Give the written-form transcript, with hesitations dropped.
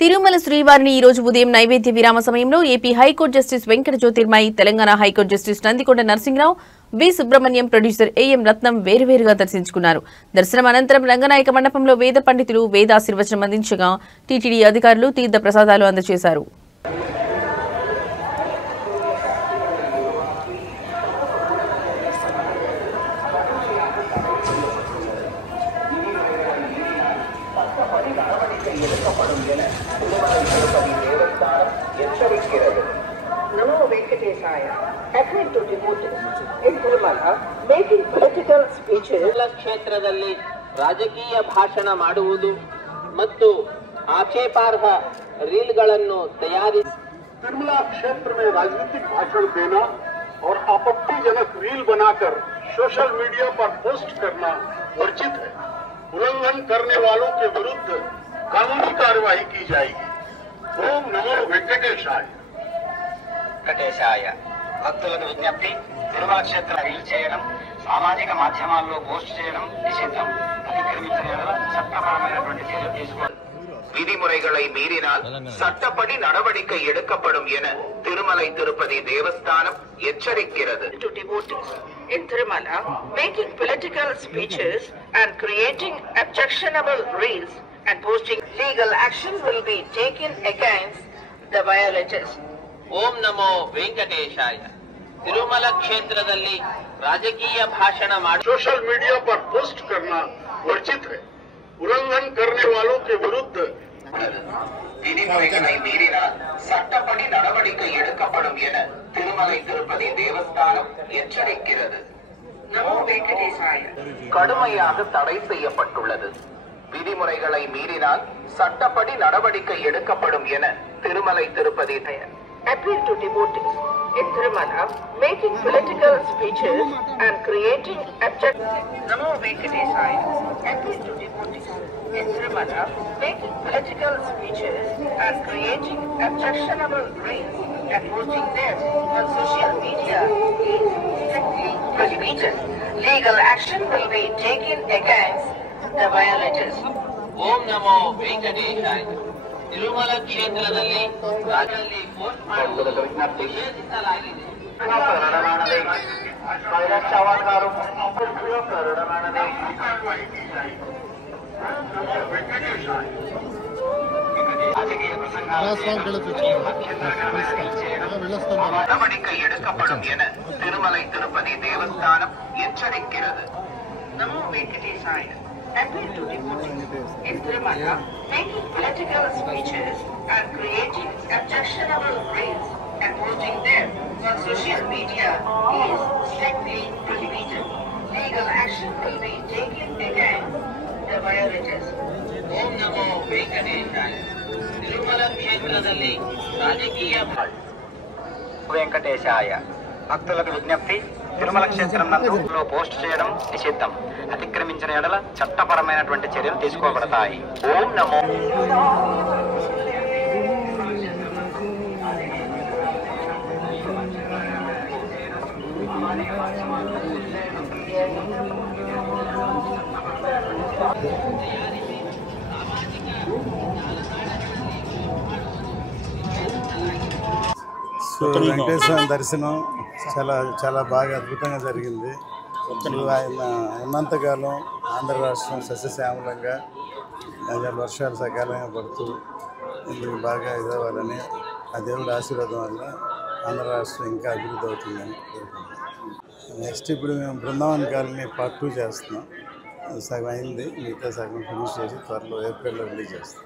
తిరుమల శ్రీవారిని ఈ రోజు ఉదయం నైవేద్య విరామ సమయంలో AP high court justice Venkata Jyothirmayi, Telangana high court justice Nandikonda Narasimharao, V Subrahmanyam, producer AM Ratnam వేరువేరుగా దర్శించుకున్నారు. దర్శనం అనంతరం రంగనాయక మండపంలో వేద పండితులు వేదాశీర్వచనం అందించగా టీటీడీ అధికారులు తీర్థ ప్రసాదాలు అందజేశారు. Namo Venkatesaya, appeal to devotees in Tirumala, making political speeches. ಕ್ಷೇತ್ರದಲ್ಲಿ ರಾಜಕೀಯ ಭಾಷಣ ಮಾಡುವುದು ಮತ್ತು ಆಕ್ಷೇಪಾರ್ಹ ರೀಲ್ಗಳನ್ನು ತಯಾರಿಸಿ तिरुमला क्षेत्र में राजनीतिक भाषण देना और आपत्तिजनक रील बनाकर सोशल मीडिया पर पोस्ट करना वर्जित है। उल्लंघन करने वालों के विरुद्ध कानूनी कार्रवाई की जाएगी। ओम नमो वेंकटेशाय। భక్తులకు విజ్ఞప్తి, తిరుమల క్షేత్ర రీల్ చేయడం, సామాజిక మాధ్యమాల్లో పోస్ట్ చేయడం నిషిద్ధం. అతిక్రమించిన చట్టపరమైనటువంటి చర్యలు తీసుకోవాలి. விதிமுறைகளை மீறினால் சட்டப்படி நடவடிக்கை எடுக்கப்படும் என Thirumalai Tirupati Devasthanam எச்சரிக்கிறது. To devotees in Tirumala, making political speeches and creating objectionable reels and posting, legal action will be taken against the violators. ಓಂ ನಮೋ ವೆಂಕಟೇಶಾಯ. ತಿರುಮಲ ಕ್ಷೇತ್ರದಲ್ಲಿ ರಾಜಕೀಯ ಭಾಷಣ ಮಾಡಿ सोशल मीडिया पर पोस्ट करना वर्जित है। उल्लंघन करने वालों के विरुद्ध விதிமுறைகளை மீறினால் சட்டப்படி நடவடிக்கை எடுக்கப்படும் என திருமலை திருப்பதி தேவஸ்தானம் எச்சரிக்கிறது. Namo Venkatesaya. கடுமையாக தடை செய்யப்பட்டுள்ளது. விதிமுறைகளை மீறினால் சட்டப்படி நடவடிக்கை எடுக்கப்படும் என Thirumalai Tirupati Appeal to devotees in Tirumala, making political speeches and creating Namo Venkatesaya. Appeal to devotees in Tirumala, making political speeches and creating objectionable reels and posting them on social media is strictly prohibited. Legal action will be taken against the violators. ಓಂ ನಮೋ ವೆಂಕಟೇಶಾಯ. ತಿರುಮಲ ಕ್ಷೇತ್ರದಲ್ಲಿ ರಾಜಲ್ಲಿ post ಮಾಡುವುದು ನಿಷೇಧಿಸಲಾಗಿದೆ. நடவடிக்கை எடுக்கப்படும் என Thirumalai Tirupati Devasthanam எச்சரிக்கிறது. Namo Venkatesaya. Appeal to devotees in Tirumala, making political speeches and creating objectionable reels and posting them on social media is strictly prohibited. Legal action will be taken against the violators. ಓಂ ನಮೋ ವೆಂಕಟೇಶಾಯ. ತಿರುಮಲ ಕ್ಷೇತ್ರದಲ್ಲಿ ರಾಜಕೀಯ వెంకటేశాయ. భక్తులకు విజ్ఞప్తి, తిరుమల క్షేత్రం నందు post చేయడం నిషిద్ధం. అతిక్రమించిన ఎడల చట్టపరమైనటువంటి చర్యలు తీసుకోబడతాయి. ఓం నమో వెంకటేశ్వర దర్శనం చాలా బాగా అద్భుతంగా జరిగింది. ఆయన ఉన్నంతకాలం ఆంధ్ర రాష్ట్రం సస్యశ్యామలంగా వర్షాలు సకాలంగా పడుతూ ఇది బాగా ఇదవ్వాలని, ఆ దేవుడి ఆశీర్వాదం వల్ల ఆంధ్ర రాష్ట్రం ఇంకా అభివృద్ధి అవుతుందని కోరుకుంటున్నాం. నెక్స్ట్ ఇప్పుడు మేము బృందావన్ కాలనీ పార్ట్ 2 చేస్తున్నాం. సగం అయింది, మిగతా సగం ఫినిష్ చేసి త్వరలో ఏప్రిల్లో రిలీజ్ చేస్తాం.